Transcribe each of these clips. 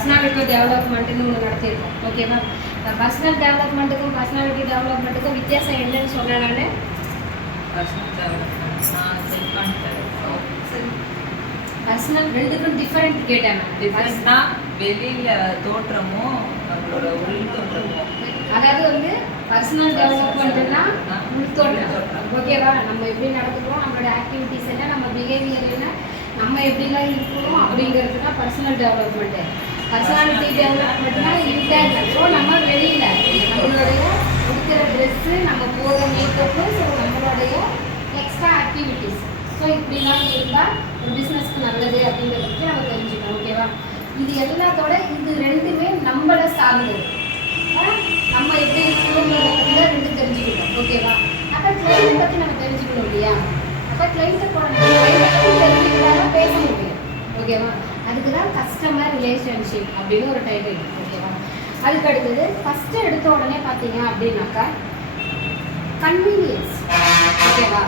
Personality டெவலப்மெண்ட்டுன்னு ஒன்று நடத்தியிருக்கோம். ஓகேவா? Personal டெவலப்மெண்ட்டுக்கும் personality டெவலப்மெண்ட்டுக்கும் வித்தியாசம் என்னன்னு சொன்னேன் நான். பர்சனல் டெவலப்மெண்ட் பர்சனல் ரெண்டுக்கும் டிஃபரெண்ட் கேட்டேன். டிஃபரெண்ட்னா வெளியில் தோற்றமும் நம்மளோட உள் தோற்றமும். அதாவது வந்து பர்சனல் டெவலப்மெண்ட்னா உள் தோற்றம். ஓகேவா? நம்ம எப்படி நடந்துக்கிறோம், நம்மளோட ஆக்டிவிட்டிஸ் என்ன, நம்ம பிஹேவியர் என்ன, நம்ம எப்படிலாம் இருக்கணும் அப்படிங்கிறது தான் பர்சனல் டெவலப்மெண்ட்டு. பர்சனாலிட்டி டெவலப்மெண்ட்னா இன்டர்னல். ஸோ நம்ம வெளியில் நம்மளுடைய உடுக்கிற ட்ரெஸ்ஸு, நம்ம போகிற மேக்கப்பு, ஸோ நம்மளுடைய எக்ஸ்ட்ரா ஆக்டிவிட்டீஸ். ஸோ இப்படிலாம் இருந்தால் ஒரு பிஸ்னஸ்க்கு நல்லது அப்படிங்கிறதுக்கு நம்ம தெரிஞ்சுக்கணும். ஓகேவா? இது எல்லாத்தோட இது ரெண்டுமே நம்மளை சார்ந்தது. நம்ம எப்படி இருக்கணுங்கிறத பற்றி தான் ரெண்டு தெரிஞ்சுக்கணும். ஓகேவா? அப்போ கிளைண்ட்டை பற்றி நம்ம தெரிஞ்சுக்கணும் இல்லையா? அப்போ கிளைண்ட்டை தெரிஞ்சுக்கிட்டாலும் பேச முடியும். ஓகேவா? அதுக்கு தான் கஸ்டமர் ரிலேஷன்ஷிப் அப்படின்னு ஒரு டைட்டில். ஓகேவா? அதுக்கு அடுத்தது ஃபஸ்ட்டு எடுத்த உடனே பார்த்தீங்க அப்படின்னாக்கா கன்வீனியன்ஸ். ஓகேவா?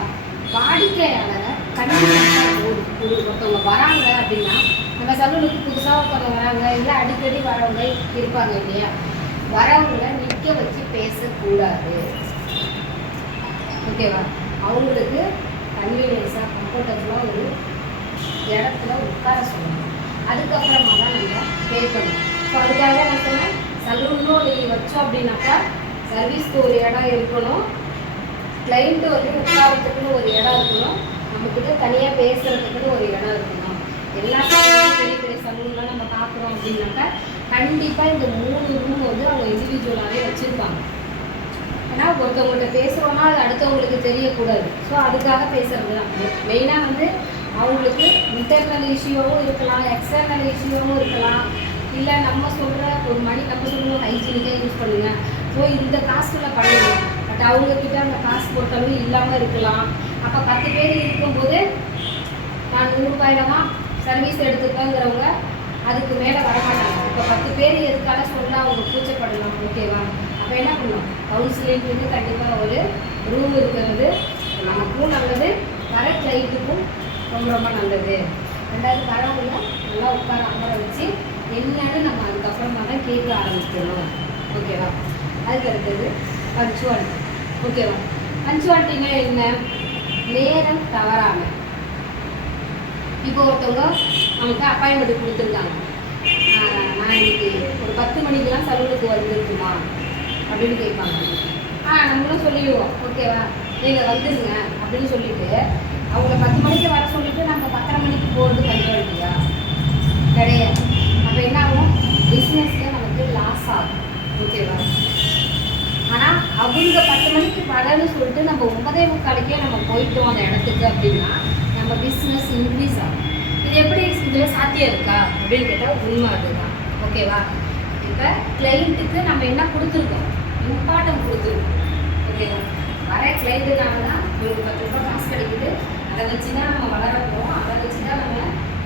வாடிக்கையாளரை கன்வீனியன்ஸ். ஒருத்தவங்க வராங்க அப்படின்னா, நம்ம சலூனுக்கு புதுசாக ஒருத்தவங்க வராங்க, இல்லை அடிக்கடி வரவங்க இருப்பாங்க இல்லையா? வரவங்களை நிற்க வச்சு பேசக்கூடாது. ஓகேவா? அவங்களுக்கு கன்வீனியன்ஸாக கம்ஃபர்டபுளாக ஒரு இடத்துல உட்கார சொல்லணும். அதுக்கப்புறமா தான் நம்ம பே பண்ணணும். ஸோ அதுக்காக தான் நான் சொன்னேன், சலூன்னு ஒரு வச்சோம் அப்படின்னாக்கா சர்வீஸ்க்கு ஒரு இடம் இருக்கணும், கிளைண்ட்டு வந்து உட்காரத்துக்குன்னு ஒரு இடம் இருக்கணும், நம்மக்கிட்ட தனியாக பேசுகிறதுக்குன்னு ஒரு இடம் இருக்கணும். எல்லா பெரிய பெரிய சலூன்லாம் நம்ம பார்க்குறோம் அப்படின்னாக்கா கண்டிப்பாக இந்த 3 ரூம் வந்து அவங்க இண்டிவிஜுவலாகவே வச்சுருப்பாங்க. ஏன்னா ஒருத்தவங்கள்ட்ட பேசுகிறோன்னா அது அடுத்தவங்களுக்கு தெரியக்கூடாது. ஸோ அதுக்காக பேசுகிறது தான் மெயினாக. வந்து அவங்களுக்கு இன்டர்னல் இஷ்யூவும் இருக்கலாம், எக்ஸ்டர்னல் இஷ்யூவும் இருக்கலாம். இல்லை நம்ம சொல்கிற ஒரு மணி நம்ம சொல்கிற ஹைஜீனிக்காக யூஸ் பண்ணுங்க, ஸோ இந்த காஸ்ட்டில் பண்ணுங்க. பட் அவங்கக்கிட்ட அந்த காசு பொறுத்தளவு இல்லாமல் இருக்கலாம். அப்போ 10 பேர் இருக்கும்போது நான் 100 ரூபாயில தான் சர்வீஸ் எடுத்துப்பேங்கிறவங்க அதுக்கு மேலே வரமாட்டாங்க. இப்போ 10 பேர் எதுக்காக சொல்ல அவங்க கூச்சப்படலாம். ஓகேவா? அப்போ என்ன பண்ணணும், கவுன்சிலிங்க்கு கண்டிப்பாக ஒரு ரூம் இருக்கிறது நமக்கும் நல்லது, வர கிளைண்ட்டுக்கும் ரொம்ப ரொம்ப நல்லது. ரெண்டாவது வரவங்கள நல்லா உட்கார அமர வச்சு என்னன்னு நம்ம அதுக்கப்புறமா தான் கேட்க ஆரம்பிக்கணும். ஓகேவா? அதுக்கு அடுத்தது பஞ்சுவாலிட்டி. ஓகேவா? பஞ்சுவாலிட்டினா என்ன? நேரம் தவறாமல். இப்போ ஒருத்தவங்க நமக்கு அப்பாயின்மெண்ட் கொடுத்துருக்காங்க, நான் இன்னைக்கு ஒரு 10 மணிக்கெலாம் சலூனுக்கு வந்துருக்குமா அப்படின்னு கேட்பாங்க. நம்மளும் சொல்லிடுவோம், ஓகேவா, நீங்கள் வந்துடுங்க அப்படின்னு சொல்லிட்டு அவங்கள 10 மணிக்கு வர சொல்லிட்டு நம்ம 10:30 மணிக்கு போகிறது பஞ்சுவாலிட்டியா? கிடையாது. அப்போ என்ன ஆகும், பிஸ்னஸில் நமக்கு லாஸ் ஆகும். ஓகேவா? ஆனால் அவங்க 10 மணிக்கு வரன்னு சொல்லிட்டு நம்ம 9:45 நம்ம போயிட்டோம் அந்த இடத்துக்கு அப்படின்னா நம்ம பிஸ்னஸ் இன்க்ரீஸ் ஆகும். இது எப்படி இதில் சாத்தியம் இருக்கா அப்படின்னு கேட்டால் உண்மை அதுதான். ஓகேவா? இப்போ கிளைண்ட்டுக்கு நம்ம என்ன கொடுத்துருக்கோம், இம்பார்ட்டன்ட் கொடுத்துருக்கோம். ஓகேவா? வர கிளைண்ட்டுனால தான் உங்களுக்கு 10 ரூபா காசு கிடைக்குது, அதை வச்சு தான் நம்ம வளரப்போம், அதை வச்சு தான் நம்ம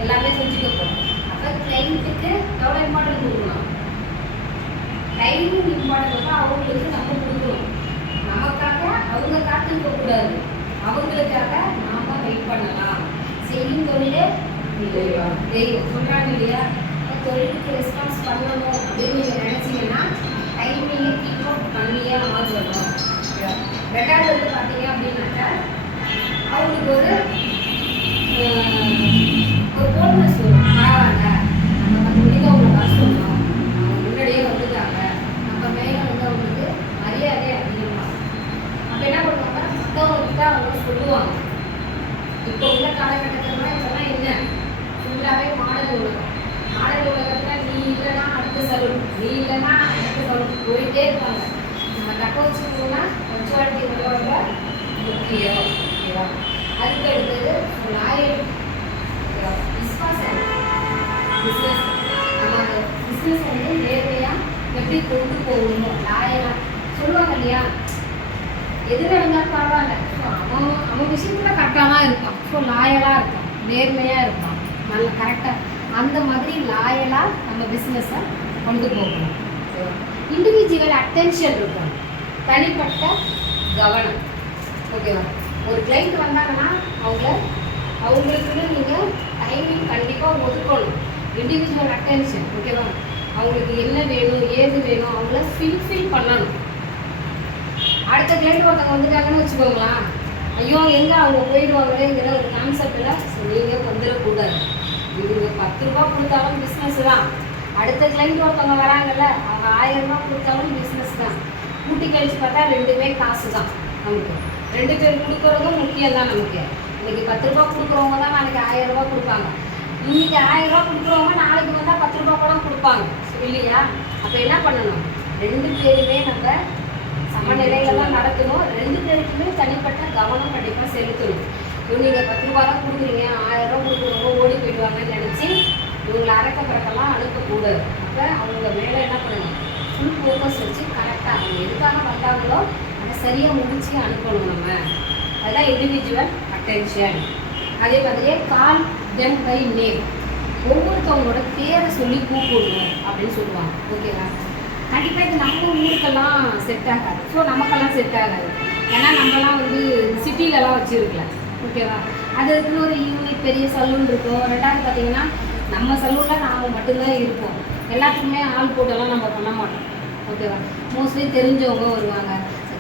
எல்லாமே செஞ்சுக்க போகிறோம். அப்போ கிளைண்ட்டுக்கு எவ்வளோ இம்பார்ட்டன்ட் கொடுக்கணும், டைமிங் இம்பார்ட்டன்ட் தான் அவங்களுக்கு நம்ம கொடுக்கணும். நமக்காக அவங்க காத்துக்கக்கூடாது, அவங்களுக்காக நாம் வெயிட் பண்ணலாம். செய்யும் தொழிலே தெய்வம் சொல்கிறாங்க இல்லையா? தொழிலுக்கு ரெஸ்பான்ஸ் பண்ணணும் அப்படின்னு நீங்கள் நினச்சிங்கன்னா டைமிங்கை கீப் அவுட் பண்ணியே ஆகணும். ரெண்டாவது வந்து பார்த்தீங்க அப்படின்னாக்கா அவங்களுக்கு ஒரு போனஸ் வரும். பரவாயில்ல, நம்ம 10 மணிக்கு அவங்க வர சொல்லணும், அவங்க முன்னாடியே வந்துட்டாங்க, நம்ம மேலே வந்து அவங்களுக்கு மரியாதை அதிகமாக. அப்போ என்ன பண்ணுவாங்க, மற்றவங்கக்கிட்ட அவங்க சொல்லுவாங்க. இப்போ உள்ள காலகட்டத்தில்தான் இதெல்லாம் என்ன ஃபுல்லாகவே மாடல் உலகம். மாடல் உலகத்தில் நீ இல்லைன்னா அடுத்த சலூன், நீ இல்லைன்னா அடுத்த சலூன் போயிட்டே இருப்பாங்க. நம்ம தக்க வச்சுக்கணும்னா பஞ்சுவாலிட்டி ரொம்ப முக்கியம். ஓகேவா? அதுக்கு அடுத்தது லாயல். ஓகேவா? விஸ்வாசம். பிஸ்னஸ் நம்ம அந்த பிஸ்னஸ் வந்து நேர்மையாக எப்படி கொண்டு போகணும், லாயலாக சொல்லுவாங்க இல்லையா? எது நடந்தாலும் பரவாயில்ல, ஸோ அவன் விஷயத்தில் கரெக்டாக தான் இருப்பான். ஸோ லாயலாக இருப்பான், நேர்மையாக இருப்பான், நல்ல கரெக்டாக. அந்த மாதிரி லாயலாக நம்ம பிஸ்னஸை கொண்டு போகணும். இண்டிவிஜுவல் அட்டென்ஷன் இருக்கும், தனிப்பட்ட கவனம். ஓகேவா? ஒரு கிளைண்ட் வந்தாங்கன்னா அவங்களுக்குன்னு நீங்கள் டைமிங் கண்டிப்பாக ஒதுக்கணும். Individual attention. ஓகேவா? அவங்களுக்கு என்ன வேணும் ஏது வேணும் அவங்கள ஃபில் பண்ணணும். அடுத்த கிளைண்ட் ஒருத்தவங்க வந்துட்டாங்கன்னு வச்சுக்கோங்களேன், ஐயோ எங்கே அவங்க போயிடுவாங்களேங்கிற ஒரு கான்செப்டில் நீங்கள் வந்துடக்கூடாது. இவங்க 10 ரூபா கொடுத்தாலும் பிஸ்னஸ் தான். அடுத்த கிளைண்ட் ஒருத்தவங்க வராங்கல்ல, அவங்க 1000 ரூபா கொடுத்தாலும் பிஸ்னஸ் தான். கூட்டி கழிச்சு பார்த்தா ரெண்டுமே காசு தான் நமக்கு. 2 பேர் கொடுக்குறதும் முக்கியம் தான் நமக்கு. இன்னைக்கு 10 ரூபா கொடுக்குறவங்க தான் நாளைக்கு 1000 ரூபா கொடுப்பாங்க. இன்னைக்கு 1000 ரூபா கொடுக்குறவங்க நாளைக்கு வந்தால் 10 ரூபா கூட கொடுப்பாங்க இல்லையா? அப்போ என்ன பண்ணணும்? 2 பேருமே நம்ம சமநிலையில தான் நடக்கணும். 2 பேருக்குமே தனிப்பட்ட கவனம் கண்டிப்பாக செலுத்தணும். நீங்கள் 10 ரூபா தான் கொடுக்குறீங்க, 1000 ரூபா கொடுக்குறவங்க ஓடி போயிடுவாங்கன்னு நினச்சி இவங்களை அறக்க பிறக்கெல்லாம் அனுப்பக்கூடாது. அப்போ அவங்க மேலே என்ன பண்ணணும்? ஃபுல் ஃபோக்கஸ் வச்சு கரெக்டாக அவங்க எதுக்காக வந்தாங்களோ அதை சரியாக முடிச்சு அனுப்பணும் நம்ம. அதுதான் இண்டிவிஜுவல் அட்டென்ஷன். அதே மாதிரியே கால் தெம் பை நேம், ஒவ்வொருத்தவங்களோட பேரை சொல்லி கூப்பிடணும் அப்படின்னு சொல்லுவாங்க. ஓகேவா? கண்டிப்பாக இது நம்ம ஊருக்கெல்லாம் செட் ஆகாது. ஸோ நமக்கெல்லாம் செட் ஆகாது. ஏன்னா நம்மலாம் வந்து சிட்டிலலாம் வச்சுருக்கலாம். ஓகேவா? அதுக்கு ஒரு யூனிக் பெரிய சலூன் இருக்கும். ரெண்டாவது பார்த்தீங்கன்னா நம்ம சலூனில் நாம் மட்டும்தான் இருப்போம். எல்லாத்துக்குமே ஆள் போட்டெல்லாம் நம்ம பண்ண மாட்டோம். ஓகேவா? மோஸ்ட்லி தெரிஞ்சவங்க வருவாங்க.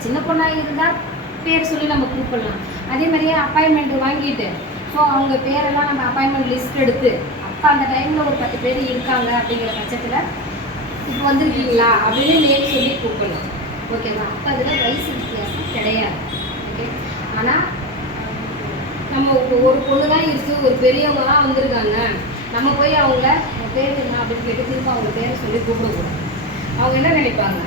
சின்ன பொண்ணாக இருந்தால் பேர் சொல்லி நம்ம கூப்பிடலாம். அதே மாதிரியே அப்பாயின்மெண்ட் வாங்கிட்டு ஸோ அவங்க பேரெல்லாம் நம்ம அப்பாயின்மெண்ட் லிஸ்ட் எடுத்து அப்போ அந்த டைமில் ஒரு 10 பேர் இருக்காங்க அப்படிங்கிற பட்சத்தில் இப்போ வந்துருக்கீங்களா அப்படின்னு நேம் சொல்லி கூப்பிடணும். ஓகேவா? அப்போ அதில் வயசு வித்தியாசம் கிடையாது. ஓகே. ஆனால் நம்ம ஒரு பொண்ணு தான் இருக்குது, ஒரு பெரியவங்க தான் வந்திருக்காங்க, நம்ம போய் அவங்கள பேர் என்ன அப்படின்னு கேட்டு திரும்ப அவங்க பேரை சொல்லி கூப்பிடக்கூடாது. அவங்க என்ன நினைப்பாங்க?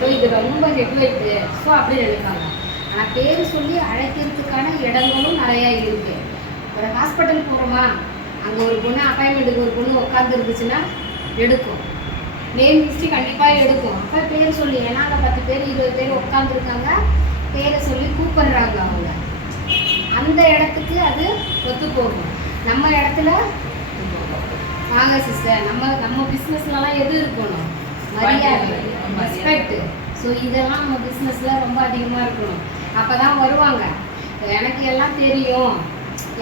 ஸோ இது ரொம்ப ஹெட்வைட்டு ஸோ அப்படி நினைப்பாங்க. ஆனால் பேர் சொல்லி அழைக்கிறதுக்கான இடங்களும் நிறையா இருக்குது. ஒரு ஹாஸ்பிட்டல் போகிறோமா, அங்கே ஒரு பொண்ணு அப்பாயின்மெண்ட்டுக்கு ஒரு பொண்ணு உட்காந்து இருந்துச்சுன்னா எடுக்கும். நேம் லிஸ்ட்டு கண்டிப்பாக எடுக்கும். அப்போ பேர் சொல்லி, ஏன்னா அங்கே 10 பேர் 20 பேர் உட்காந்துருக்காங்க, பேரை சொல்லி கூப்பிடுறாங்க அவங்க. அந்த இடத்துக்கு அது ஒத்து போகும். நம்ம இடத்துல வாங்க சிஸ்டர், நம்ம பிஸ்னஸ்லலாம் எது இருக்கணும்? மரியாதை, ரெஸ்பெக்ட். ஸோ இதெல்லாம் நம்ம பிஸ்னஸில் ரொம்ப அதிகமாக இருக்கணும். அப்போ தான் வருவாங்க. எனக்கு எல்லாம் தெரியும்,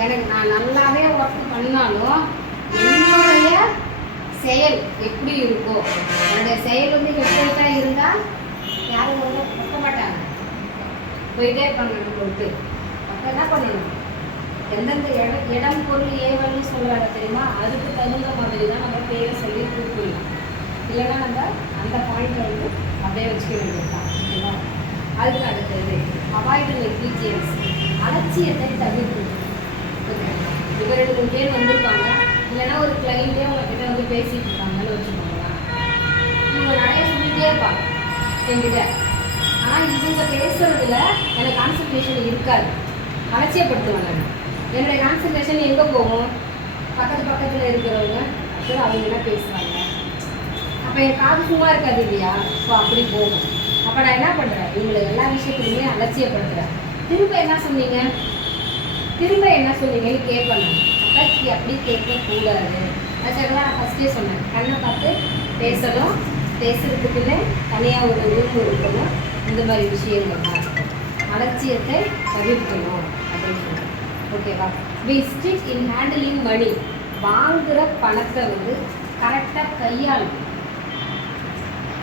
எனக்கு நான் நல்லாவே ஒர்க் பண்ணாலும் என்னுடைய செயல் எப்படி இருக்கோ, அந்த செயல் வந்து எப்படிதான் இருந்தால் யாரும் வந்து வைக்க மாட்டாங்க, போயிட்டே இருப்பாங்க நம்ம விட்டு. அப்போ என்ன பண்ணணும்? எந்தெந்த இடம் பொருள் ஏவல்னு சொல்கிறாங்க தெரியுமா? அதுக்கு தகுந்த மாதிரி தான் நம்ம பேரை சொல்லி கூப்பிடலாம். இல்லைன்னா நம்ம அந்த பாயிண்ட்டை வந்து அப்படியே வச்சுக்க வேண்டியதுதான். ஓகேவா? அதுக்கு அடுத்தது அவாய்டு நெக்லிஜியன்ஸ், அலட்சியத்தை தவிர்க்கணும். ஓகே. இப்போ 2-3 பேர் வந்திருப்பாங்க, இல்லைன்னா ஒரு கிளைண்ட்டே உங்ககிட்ட வந்து பேசிகிட்டு இருக்காங்கன்னு வச்சுக்கோங்களேன். இவங்க நிறைய சொல்லிகிட்டே இருப்பாங்க என்கிட்ட, ஆனால் இவங்க பேசுறதுல எனக்கு கான்சன்ட்ரேஷன் இருக்காது, அலட்சியப்படுத்துவாங்க. என்னுடைய கான்சன்ட்ரேஷன் எங்கே போகும்? பக்கத்தில் இருக்கிறவங்க அப்புறம் அவங்க என்ன பேசுகிறாங்க, அப்போ என் காது சும்மா இருக்காது இல்லையா? ஸோ அப்படி போகும். அப்போ நான் என்ன பண்ணுறேன்? இவங்களை எல்லா விஷயத்துலையுமே அலட்சியப்படுத்துகிறேன். திரும்ப என்ன சொன்னீங்கன்னு கேட்கணும். அப்போ அப்படி கேட்கக்கூடாது. அதுக்காக நான் ஃபஸ்ட்டே சொன்னேன், கண்ணை பார்த்து பேசணும், பேசுறதுக்குன்னு தனியாக ஒரு ரூம் இருக்கணும். இந்த மாதிரி விஷயங்கள் தான் அலட்சியத்தை தவிர்க்கணும் அப்படின்னு சொல்கிறேன். ஓகேவா? வி ஸ்ட்ரிக்ட் இன் ஹேண்டிலிங் மணி, வாங்குகிற பணத்தை வந்து கரெக்டாக கையாளணும்.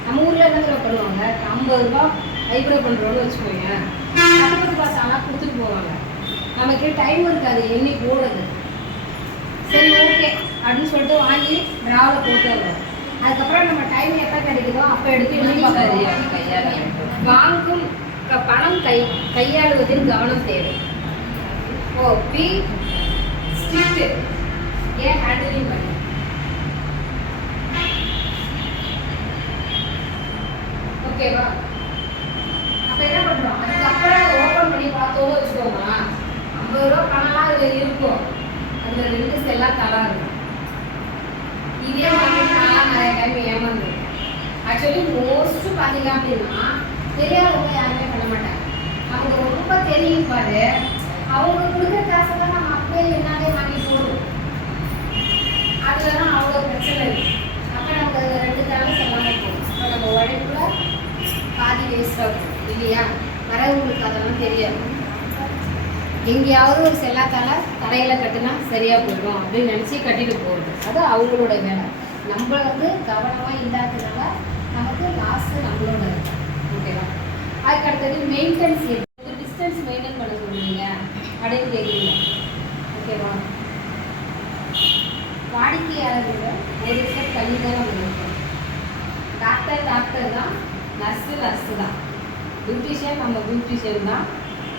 நம்ம ஊரில் என்ன பண்ணுவாங்க? 50 ரூபா ஐப்ரோ பண்ணுறோன்னு வச்சுக்கோங்க, 10 ரூபா ஆனால் கொடுத்துட்டு போவாங்க. நமக்கு டைம் இருக்காது எண்ணி போடுறது. சரி ஓகே அப்படின்னு சொல்லிட்டு வாங்கி ட்ராவில் போட்டு வருவோம். அதுக்கப்புறம் நம்ம டைம் எப்போ கிடைக்குதோ அப்போ எடுத்து வாங்கும் பணம் கையாளுவதில் கவனம் தேவை. ஓ பி ஸ்ட்ரிக்ட் ஏன் ஹேண்டிலிங் பண்ணி. ஓகேவா? அப்போ என்ன பண்ணுறோம்? அதுக்கப்புறம் ஓப்பன் பண்ணி பார்த்தோன்னு வச்சுக்கோங்க, 50 ரூபா பணம்லாம் அதில் இருக்கும், அதில் 2 செல்லாக தலா இருக்கும். இதே மாதிரி நான் நிறைய டைம் ஏமாந்துருக்கேன். ஆக்சுவலி மோஸ்ட்டு பார்த்தீங்க அப்படின்னா தெரியாதவங்க யாருமே பண்ண மாட்டாங்க. அவங்க ரொம்ப தெரியும் பாரு, அவங்க கொடுக்குற காசை தான் நம்ம அப்படியே என்னாலே வாங்கி போடுவோம். அதில் தான் அவ்வளோ பிரச்சனை இருக்குது. அப்போ நமக்கு அதில் 2 தலை செல்லாமல் போகும். அப்போ நம்ம உழைப்புல பாதி வேஸ்ட் ஆகும் இல்லையா? வரவங்களுக்கு அதெல்லாம் தெரியாது. எங்கேயாவது ஒரு செல்லாத்தால தரையில் கட்டினா சரியாக போயிடும் அப்படின்னு நினச்சி கட்டிட்டு போகிறது, அது அவங்களோட வேலை. நம்ம வந்து கவனமாக இல்லாததுனால நமக்கு லாஸ்ட் நம்மளோட இருக்கு. ஓகேவா? அதுக்கு அடுத்தது மெயின்டெனன்ஸ், ஒரு டிஸ்டன்ஸ் மெயின்டைன் பண்ண சொல்லுவீங்க அப்படின்னு கேட்குறீங்க. ஓகேவா? வாடிக்கையாளர்கள் ஒரு ஸ்டெப் தள்ளி தான் நம்ம இருக்கோம். டாக்டர் டாக்டர் தான், நர்ஸு நர்ஸு தான், பியூட்டிஷியன் நம்ம பியூட்டிஷியன் தான்,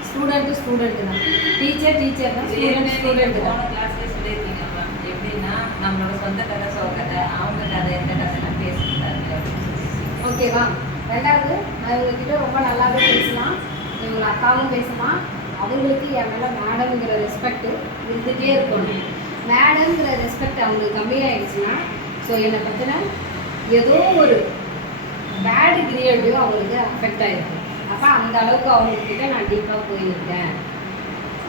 ஸ்டூடெண்ட்டு ஸ்டூடெண்ட்டு தான், டீச்சர் டீச்சர் தான், ஸ்டூடெண்ட் ஸ்டூடெண்ட்டு தான். போன கிளாஸ்லேயே சொல்லியிருக்கீங்க மேம், எப்படின்னா நம்மளோட சொந்த கதை சோ கதை, அவங்க கதை எந்த கதைலாம் பேசிட்டாங்க. ஓகேவா? ரெண்டாவது, நான் இவங்ககிட்ட ரொம்ப நல்லாவே பேசலாம், இவங்க அக்காவும் பேசலாம், அவங்களுக்கு என் மேலே மேடம்ங்கிற ரெஸ்பெக்ட் இருந்துகிட்டே இருக்கணும். மேடம்ங்கிற ரெஸ்பெக்ட் அவங்களுக்கு கம்மியாயிடுச்சுன்னா ஸோ என்னை பற்றின ஏதோ ஒரு பேட் கிரியேட்டிவ் அவங்களுக்கு அஃபெக்ட் ஆகிருக்கும். அப்போ அந்த அளவுக்கு அவங்கக்கிட்ட நான் டீப்பாக போயிருக்கேன்.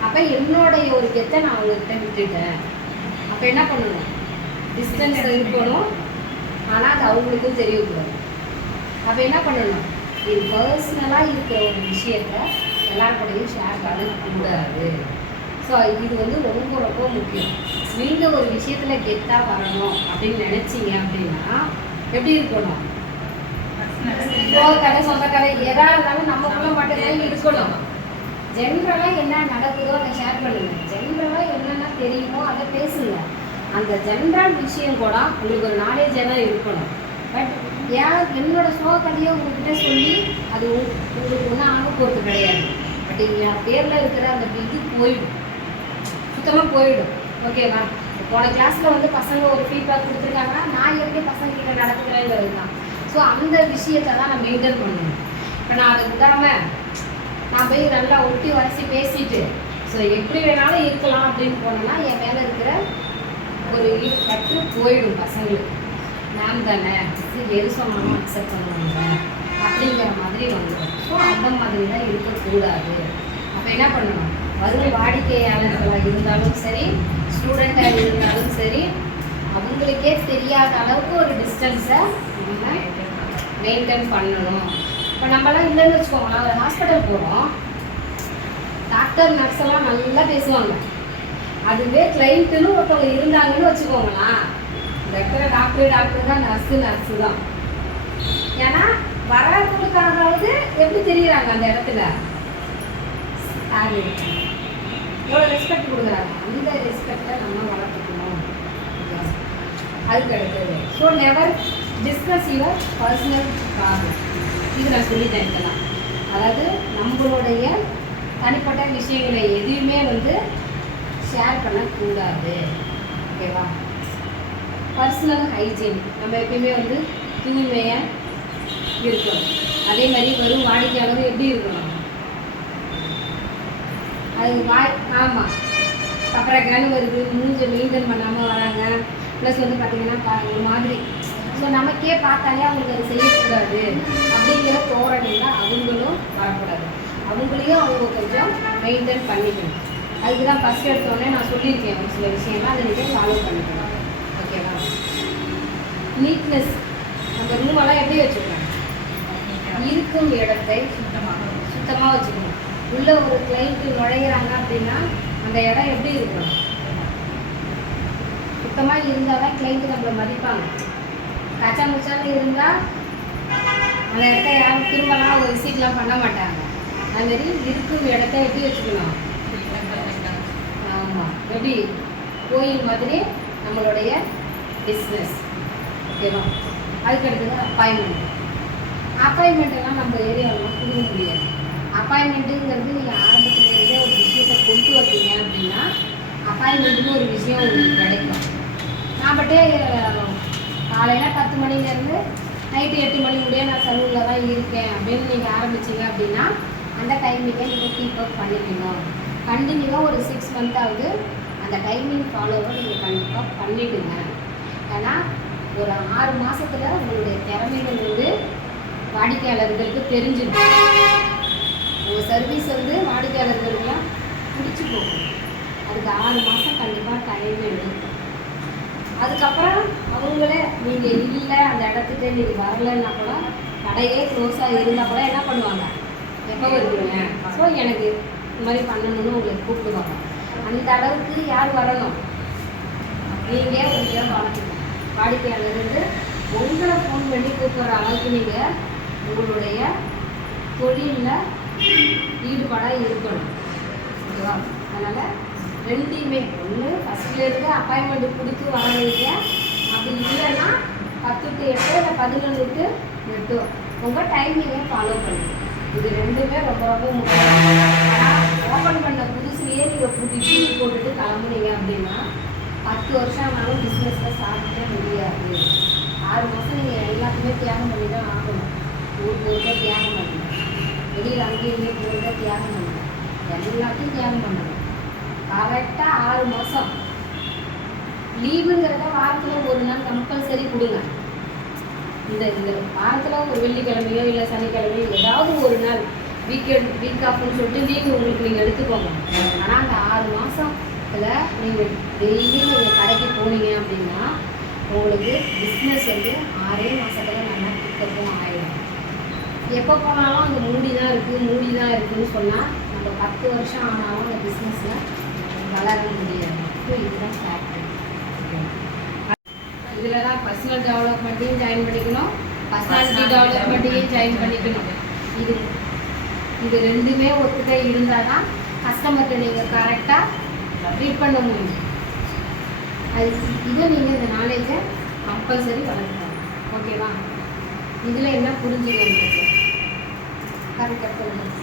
அப்போ என்னுடைய ஒரு கெத்தை நான் அவங்கக்கிட்ட விட்டுட்டேன். அப்போ என்ன பண்ணணும்? டிஸ்டன்ஸ் இருக்கணும், ஆனால் அது அவங்களுக்கும் தெரியக்கூடாது. அப்போ என்ன பண்ணணும்? இது பர்சனலாக இருக்கிற ஒரு விஷயத்த எல்லாருக்கூடையும் ஷேர் பண்ணக்கூடாது. ஸோ இது வந்து ரொம்ப ரொம்ப முக்கியம். நீங்கள் ஒரு விஷயத்தில் கெத்தாக வரணும் அப்படின்னு நினச்சிங்க அப்படின்னா எப்படி இருக்கணும்? கதை சொந்த கதை எதா இருந்தாலும் நம்மக்குள்ள மட்டும்தான் இருக்கணும். ஜென்ரலாக என்ன நடக்குதோ அதை ஷேர் பண்ணுங்க. ஜென்ரலாக என்னென்ன தெரியுமோ அதை பேசுங்க. அந்த ஜென்ரல் விஷயம் கூட உங்களுக்கு ஒரு நாலேஜாக தான் இருக்கணும். பட் என்னோட சோக கதையை உங்ககிட்ட சொல்லி அது உங்களுக்கு ஒன்றும் ஆக போகிறது கிடையாது. பட் என் பேரில் இருக்கிற அந்த இது போயிடும், சுத்தமாக போயிடும். ஓகேவா? போன கிளாஸில் வந்து பசங்க ஒரு ஃபீட்பேக் கொடுத்துருக்காங்கன்னா நான் எப்படி பசங்க கிட்ட நடத்துக்கிறேங்கிறது தான். ஸோ அந்த விஷயத்தை தான் நான் மெயின்டைன் பண்ணணும். இப்போ நான் அதை விடாமல் நான் போய் நல்லா ஒட்டி வரைச்சி பேசிட்டு ஸோ எப்படி வேணாலும் இருக்கலாம் அப்படின்னு போனேன்னா என் மேலே இருக்கிற ஒரு கற்று போயிடும் பசங்களுக்கு. மேம் தானே, எது சொன்னாலும் அக்செப்ட் பண்ணுவாங்க அப்படிங்கிற மாதிரி வந்துடும். ஸோ அந்த மாதிரி தான் இருக்கக்கூடாது. அப்போ என்ன பண்ணணும்? வரும் வாடிக்கையாளர்களாக இருந்தாலும் சரி, ஸ்டூடெண்ட்டாக இருந்தாலும் சரி, அவங்களுக்கே தெரியாத அளவுக்கு ஒரு டிஸ்டன்ஸை நம்ம மெயின்டைன் பண்ணணும். இப்போ நம்மளாம் இல்லைன்னு வச்சுக்கோங்களேன், ஒரு ஹாஸ்பிட்டல் போகிறோம், டாக்டர் நர்ஸ் எல்லாம் நல்லா பேசுவாங்க. அதுவே கிளைண்ட்டுன்னு ஒருத்தவங்க இருந்தாங்கன்னு வச்சுக்கோங்களேன், டாக்டர் டாக்டர் டாக்டர் தான், நர்ஸு நர்ஸு தான். ஏன்னா வர்றவங்களுக்காகவது எப்படி தெரியுறாங்க அந்த இடத்துல, எவ்வளோ ரெஸ்பெக்ட் கொடுக்குறாங்க. அந்த ரெஸ்பெக்டை நம்ம வளர்த்துக்கணும். அதுக்கு அடுத்தது so never discuss your personal problem. இது நான் சொல்லிட்டேன் இதெல்லாம். அதாவது நம்மளுடைய தனிப்பட்ட விஷயங்களை எதுவுமே வந்து ஷேர் பண்ணக்கூடாது. ஓகேவா? பர்சனல் ஹைஜீன் நம்ம எப்பயுமே வந்து தூய்மையாக இருக்கணும். அதே மாதிரி வரும் வாடிக்கையாளரும் எப்படி இருக்கணும்? அது ஆமாம், அப்புறம் வருது, மூஞ்சை மெயின்டைன் பண்ணாமல் வராங்க. ப்ளஸ் வந்து பார்த்திங்கன்னா ஒரு மாதிரி ஸோ நமக்கே பார்த்தாலே அவங்களுக்கு அது செய்யக்கூடாது அப்படிங்கிற தோரணையில் அவங்களும் வரக்கூடாது. அவங்களையும் அவங்க கொஞ்சம் மெயின்டைன் பண்ணிக்கணும். அதுக்கு தான் ஃபஸ்ட் எடுத்தோடனே நான் சொல்லியிருக்கேன் ஒரு சில விஷயம்லாம் அதை நீங்கள் ஃபாலோ பண்ணிக்கணும். ஓகேவா? நீட்னஸ், நம்ம ரூமெல்லாம் எப்படி வச்சுருக்காங்க? இருக்கும் இடத்தை சுத்தமாக வச்சுக்கணும். உள்ளே ஒரு கிளைண்ட்டு நுழையிறாங்க அப்படின்னா அந்த இடம் எப்படி இருக்கணும்? சுத்தமாக இருந்தால் தான் கிளைண்ட்டு நம்மளை மதிப்பாங்க. கச்சா முச்சான்னு இருந்தால் அந்த இடத்த யாரும் திரும்பலாம் ஒரு விசிட்லாம் பண்ண மாட்டாங்க. அதுமாரி இருக்கும் இடத்த எப்படி வச்சுக்கணும்? ஆமாம், எப்படி கோயில் மாதிரி நம்மளுடைய பிஸ்னஸ். ஓகேவா? அதுக்கடுத்தது அப்பாயின்மெண்ட்டெல்லாம் நம்ம ஏரியாவெலாம் கொடுக்க முடியாது. அப்பாயின்மெண்ட்டுங்கிறது நீங்கள் ஆரம்பத்துலேருந்தே ஒரு விஷயத்தை கொண்டு வந்தீங்க அப்படின்னா அப்பாயின்மெண்ட்டுன்னு ஒரு விஷயம் உங்களுக்கு கிடைக்கும். நான் பட்டே காலையில் 10 மணிலேருந்து நைட்டு 8 மணி முடிய நான் சலூனில் தான் இருக்கேன் அப்படின்னு நீங்கள் ஆரம்பிச்சிங்க அப்படின்னா அந்த டைமிங்கை நீங்கள் கீப் அப் பண்ணிக்கணும். கண்டினியூவாக ஒரு 6 மந்த்தாவது அந்த டைமிங் ஃபாலோவை நீங்கள் கண்டிப்பாக பண்ணிவிடுங்க. ஏன்னா ஒரு 6 மாதத்தில் உங்களுடைய திறமைகள் வந்து வாடிக்கையாளர்களுக்கு தெரிஞ்சிடும். உங்கள் சர்வீஸ் வந்து வாடிக்கையாளர்களுக்கெல்லாம் பிடிச்சி போகும். அதுக்கு 6 மாதம் கண்டிப்பாக டைம் எடுக்கும். அதுக்கப்புறம் அவங்களே நீங்கள் இல்லை அந்த இடத்துக்கு நீங்கள் வரலைன்னா கூட கடையே க்ளோஸாக இருந்தால் கூட என்ன பண்ணுவாங்க? எப்போ வருவீங்க? ஸோ எனக்கு இந்த மாதிரி பண்ணணும்னு உங்களுக்கு கூப்பிடுவாங்க. அந்த அளவுக்கு யார் வரணும்? நீங்கள் உங்களை வளர்த்துக்கணும். வாடிக்கையாளர் வந்து உங்களை ஃபோன் பண்ணி கூப்பிட்ற அளவுக்கு நீங்கள் உங்களுடைய தொழிலில் ஈடுபாடாக இருக்கணும். ஓகேவா? அதனால் ரெண்டையுமே ஒன்று ஃபஸ்ட்லேருந்து அப்பாயின்மெண்ட் கொடுத்து வர வைங்க. அப்படி இல்லைன்னா 10 to 8 இல்லை 11 to 8 உங்கள் டைமிங்கை ஃபாலோ பண்ணுங்க. இது ரெண்டுமே ரொம்ப ரொம்ப முக்கியம். ஆனால் ஓப்பன் பண்ண புதுசுலேயே நீங்கள் கூட்டிட்டு போட்டுட்டு கிளம்புனீங்க அப்படின்னா 10 வருஷம் ஆனாலும் பிஸ்னஸில் சாதிக்க முடியாது. 6 மாதம் நீங்கள் எல்லாத்தையுமே தியாகம் பண்ணி தான் ஆகணும். ஊருக்கு ஒருக்க தியாகம் பண்ணணும், வெளியில் அங்கேயும் இங்கேயும் போகிறத தியாகம் பண்ணணும், எல்லாத்தையும் தியாகம் பண்ணணும். கரெக்டாக 6 மாதம் லீவுங்கிறத வாரத்தில் ஒரு நாள் கம்பல்சரி கொடுங்க. இந்த வாரத்தில் ஒரு வெள்ளிக்கிழமையோ இல்லை சனிக்கிழமையோ ஏதாவது ஒரு நாள் வீக் ஆஃப்னு சொல்லிட்டு லீவு உங்களுக்கு நீங்கள் எடுத்துக்கோங்க. ஆனால் அந்த 6 மாதத்தில் நீங்கள் டெய்லியும் நீங்கள் கடைக்கு போனீங்க அப்படின்னா உங்களுக்கு பிஸ்னஸ் வந்து 6 மாதத்தில் நல்லா பிக்கப்பும் ஆகிடும். எப்போ போனாலும் அங்கே மூடி தான் இருக்குதுன்னு சொன்னால் நம்ம 10 வருஷம் ஆனாலும் அந்த பிஸ்னஸில் வளர முடியாது. இதுதான் ஃபேக்ட். இதில் தான் பர்சனல் டெவலப்மெண்ட்டையும் ஜாயின் பண்ணிக்கணும், பர்சனாலிட்டி டெவலப்மெண்ட்டையும் ஜாயின் பண்ணிக்கணும். இது ரெண்டுமே ஒத்துக்க இருந்தால் தான் கஸ்டமர்கிட்ட நீங்கள் கரெக்டாக ட்ரீட் பண்ண முடியும். இதை நீங்கள் இந்த நாலேஜை கம்பல்சரி வளர்க்கணும். ஓகேவா? இதில் என்ன புரிஞ்சுக்கணும் கரெக்டாக சொல்லுங்கள்.